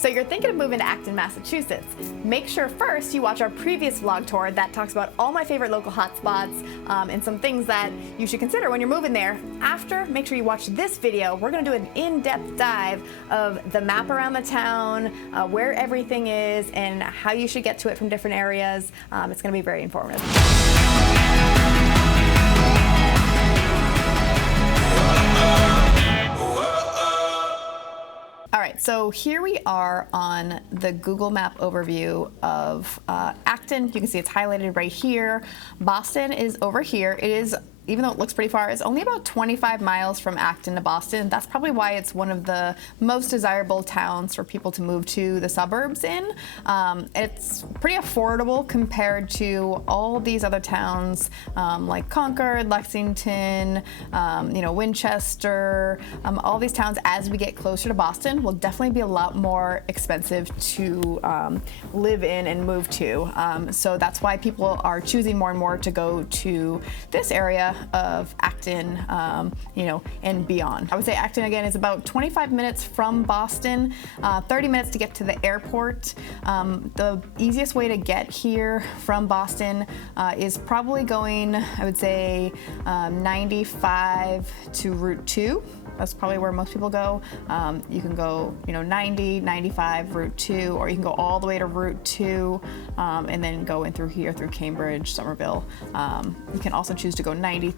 So you're thinking of moving to Acton, Massachusetts. Make sure first you watch our previous vlog tour that talks about all my favorite local hotspots and some things that you should consider when you're moving there. After, make sure you watch this video. We're gonna do an in-depth dive of the map around the town, where everything is, and how you should get to it from different areas. It's gonna be very informative. All right, so here we are on the Google Map overview of Acton. You can see it's highlighted right here. Boston is over here. It is, even though it looks pretty far, it's only about 25 miles from Acton to Boston. That's probably why it's one of the most desirable towns for people to move to the suburbs in. It's pretty affordable compared to all these other towns like Concord, Lexington, Winchester. All these towns, as we get closer to Boston, will definitely be a lot more expensive to live in and move to. So that's why people are choosing more and more to go to this area of Acton, and beyond. I would say Acton, again, is about 25 minutes from Boston, 30 minutes to get to the airport. The easiest way to get here from Boston is probably going, I would say, 95 to Route 2. That's probably where most people go. You can go, 90, 95, Route 2, or you can go all the way to Route 2 and then go in through here, through Cambridge, Somerville. You can also choose to go 93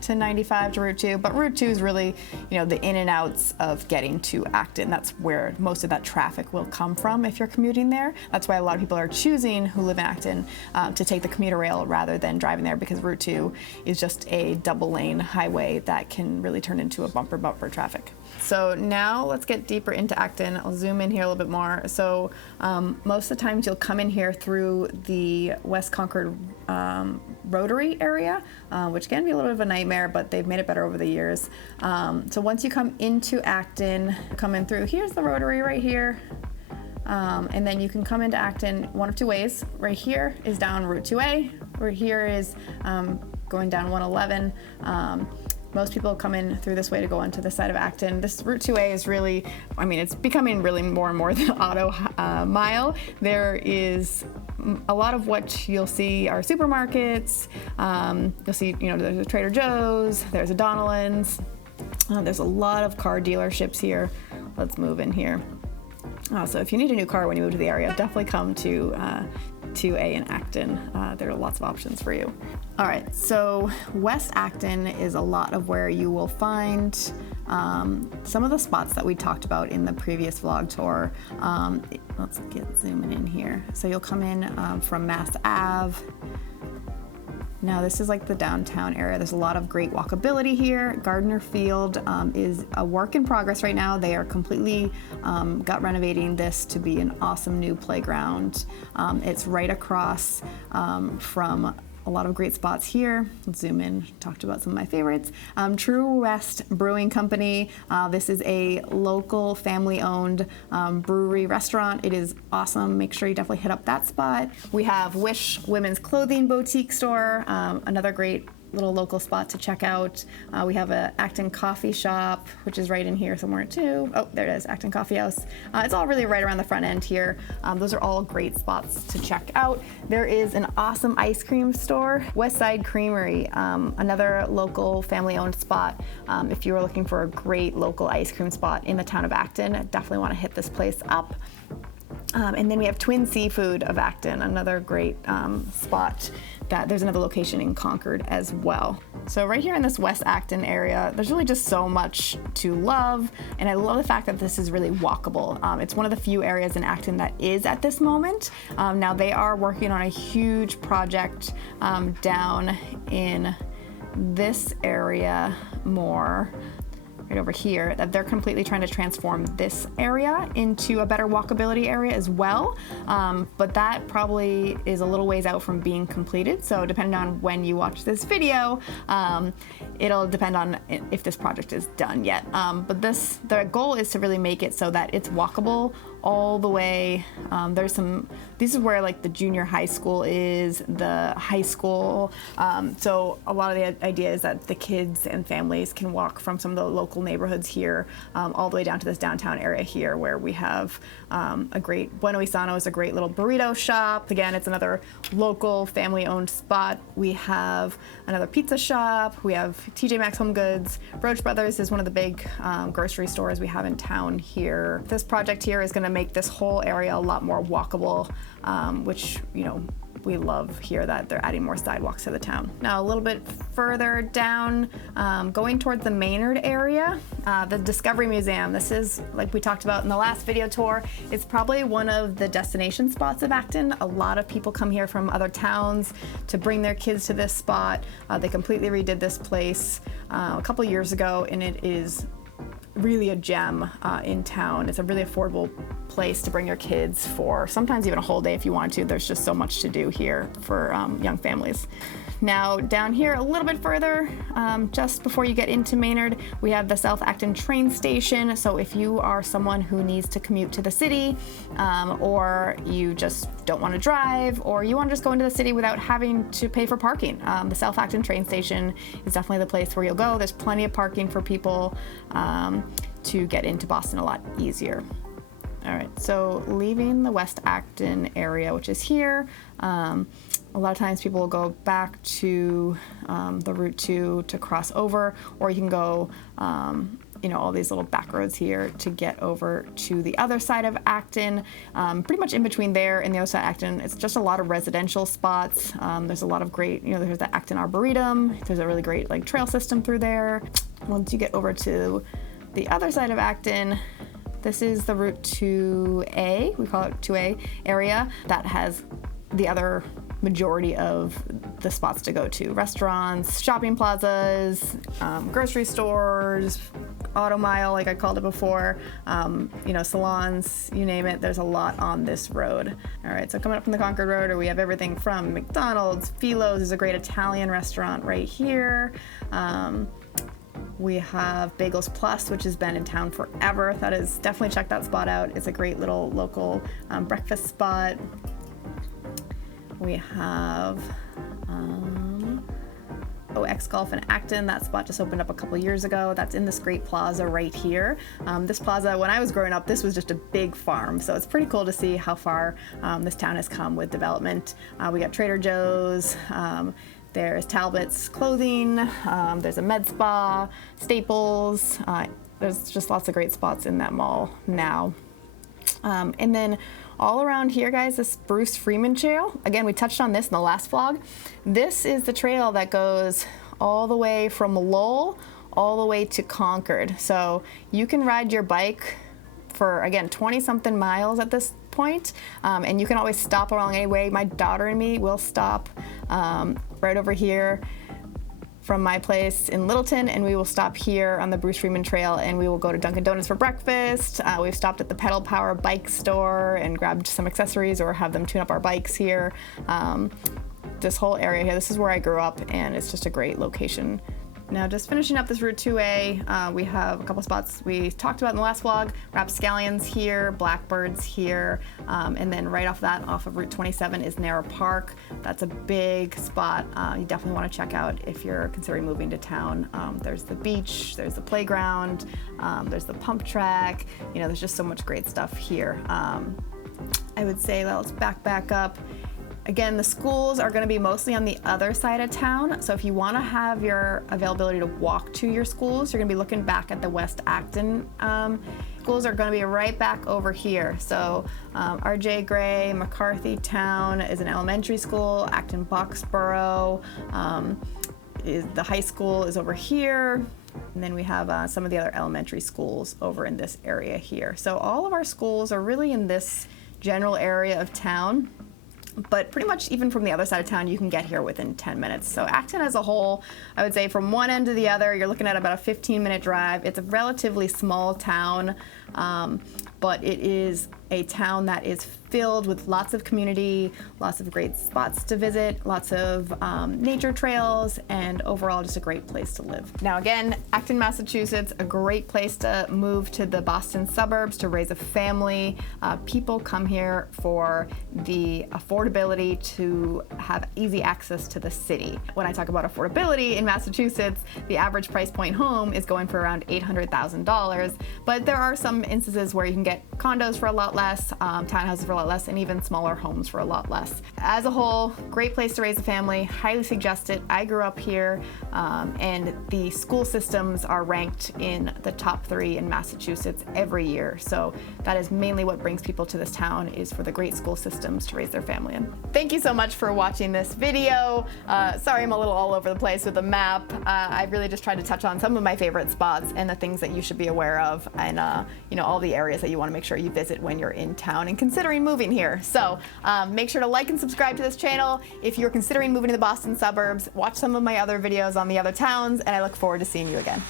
to 95 to Route 2, but Route 2 is really, the in and outs of getting to Acton. That's where most of that traffic will come from if you're commuting there. That's why a lot of people are choosing, who live in Acton, to take the commuter rail rather than driving there, because Route 2 is just a double lane highway that can really turn into a bumper traffic. So now let's get deeper into Acton. I'll zoom in here a little bit more. So most of the times you'll come in here through the West Concord Rotary area, which can be a little bit of a nightmare, but they've made it better over the years. So once you come into Acton, come in through, here's the Rotary right here. And then you can come into Acton one of two ways. Right here is down Route 2A. Right here is going down 111. Most people come in through this way to go onto the side of Acton. This Route 2A is really, it's becoming really more and more the auto mile. There is a lot of what you'll see are supermarkets. You'll see, there's a Trader Joe's, there's a Donnellan's. There's a lot of car dealerships here. Let's move in here. So if you need a new car when you move to the area, definitely come to 2A in Acton. There are lots of options for you. All right, so West Acton is a lot of where you will find some of the spots that we talked about in the previous vlog tour. Let's get zooming in here. So you'll come in from Mass Ave. Now this is like the downtown area. There's a lot of great walkability here. Gardner Field is a work in progress right now. They are completely got renovating this to be an awesome new playground. It's right across from a lot of great spots here. Let's zoom in, talked about some of my favorites. True West Brewing Company. This is a local family-owned brewery restaurant. It is awesome. Make sure you definitely hit up that spot. We have Wish Women's Clothing Boutique Store, another great little local spot to check out. We have a Acton Coffee Shop, which is right in here somewhere too. Oh, there it is, Acton Coffee House. It's all really right around the front end here. Those are all great spots to check out. There is an awesome ice cream store, Westside Creamery, another local family-owned spot. If you are looking for a great local ice cream spot in the town of Acton, definitely want to hit this place up. And then we have Twin Seafood of Acton, another great spot. There's another location in Concord as well. So right here in this West Acton area, there's really just so much to love, and I love the fact that this is really walkable. It's one of the few areas in Acton that is at this moment. Now they are working on a huge project down in this area more. Right over here, that they're completely trying to transform this area into a better walkability area as well. But that probably is a little ways out from being completed. So depending on when you watch this video, it'll depend on if this project is done yet. But the goal is to really make it so that it's walkable all the way. This is where like the junior high school is, the high school. So a lot of the idea is that the kids and families can walk from some of the local neighborhoods here all the way down to this downtown area here, where we have a great, Bueno Isano is a great little burrito shop. Again, it's another local family-owned spot. We have another pizza shop. We have TJ Maxx Home Goods. Roach Brothers is one of the big grocery stores we have in town here. This project here is going to make this whole area a lot more walkable, which, you know, we love here that they're adding more sidewalks to the town. Now a little bit further down, going towards the Maynard area, the Discovery Museum. This is, like we talked about in the last video tour, it's probably one of the destination spots of Acton. A lot of people come here from other towns to bring their kids to this spot. They completely redid this place a couple years ago, and it is really a gem in town. It's a really affordable place to bring your kids for sometimes even a whole day if you want to. There's just so much to do here for young families. Now down here a little bit further, just before you get into Maynard, we have the South Acton train station. So if you are someone who needs to commute to the city, or you just don't want to drive, or you want to just go into the city without having to pay for parking, the South Acton train station is definitely the place where you'll go. There's plenty of parking for people to get into Boston a lot easier. All right, so leaving the West Acton area, which is here, a lot of times people will go back to the Route 2 to cross over, or you can go, you know, all these little back roads here to get over to the other side of Acton. Pretty much in between there and the other side of Acton, it's just a lot of residential spots. There's a lot of great, you know, there's the Acton Arboretum. There's a really great like trail system through there. Once you get over to the other side of Acton, this is the Route 2A, we call it 2A area, that has the other majority of the spots to go to. Restaurants, shopping plazas, grocery stores, auto mile, like I called it before, you know, salons, you name it, there's a lot on this road. All right, so coming up from the Concord Road, we have everything from McDonald's, Philo's is a great Italian restaurant right here. We have Bagels Plus, which has been in town forever. That is, definitely check that spot out. It's a great little local breakfast spot. We have X Golf in Acton. That spot just opened up a couple years ago. That's in this great plaza right here. This plaza, when I was growing up, this was just a big farm. So it's pretty cool to see how far this town has come with development. We got Trader Joe's. There's Talbot's Clothing, there's a med spa, Staples, there's just lots of great spots in that mall now. And then all around here, guys, this Bruce Freeman Trail, again, we touched on this in the last vlog. This is the trail that goes all the way from Lowell all the way to Concord. So you can ride your bike for, again, 20-something miles at this point, and you can always stop along anyway. My daughter and me will stop right over here from my place in Littleton, and we will stop here on the Bruce Freeman Trail, and we will go to Dunkin' Donuts for breakfast. We've stopped at the Pedal Power bike store and grabbed some accessories or have them tune up our bikes here. This whole area here, this is where I grew up, and it's just a great location. Now, just finishing up this Route 2A, we have a couple spots we talked about in the last vlog. Rapscallions here, Blackbirds here, and then right off that, off of Route 27 is Nara Park. That's a big spot you definitely want to check out if you're considering moving to town. There's the beach, there's the playground, there's the pump track. You know, there's just so much great stuff here. I would say, let's back up. Again, the schools are going to be mostly on the other side of town, so if you want to have your availability to walk to your schools, you're going to be looking back at the West Acton. Schools are going to be right back over here. So R.J. Gray, McCarthy Town is an elementary school, Acton Boxborough, the high school is over here, and then we have some of the other elementary schools over in this area here. So all of our schools are really in this general area of town. But pretty much even from the other side of town, you can get here within 10 minutes. So Acton as a whole, I would say from one end to the other, you're looking at about a 15-minute drive. It's a relatively small town, but it is a town that is filled with lots of community, lots of great spots to visit, lots of nature trails, and overall just a great place to live. Now again, Acton, Massachusetts, a great place to move to the Boston suburbs to raise a family. People come here for the affordability to have easy access to the city. When I talk about affordability in Massachusetts, the average price point home is going for around $800,000, but there are some instances where you can get condos for a lot less, townhouses for a lot less, and even smaller homes for a lot less. As a whole, great place to raise a family, highly suggest it. I grew up here, and the school systems are ranked in the top 3 in Massachusetts every year. So that is mainly what brings people to this town, is for the great school systems to raise their family in. Thank you so much for watching this video. Sorry I'm a little all over the place with the map. I really just tried to touch on some of my favorite spots and the things that you should be aware of, and you know, all the areas that you want to make sure you visit when you're in town and considering moving here. So make sure to like and subscribe to this channel if you're considering moving to the Boston suburbs. Watch some of my other videos on the other towns, and I look forward to seeing you again.